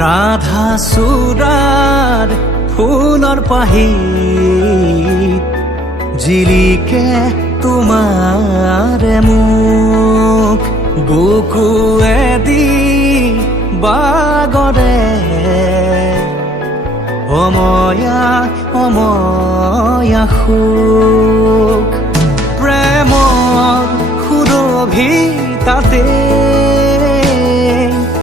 ৰাধা চূড়াৰ ফুলৰ পাহিত জিলিকে তোমাৰে মুখ বুকুৱেদি বাগৰে অময়া অময়া সুখ প্ৰেমৰ সুৰভি তাতে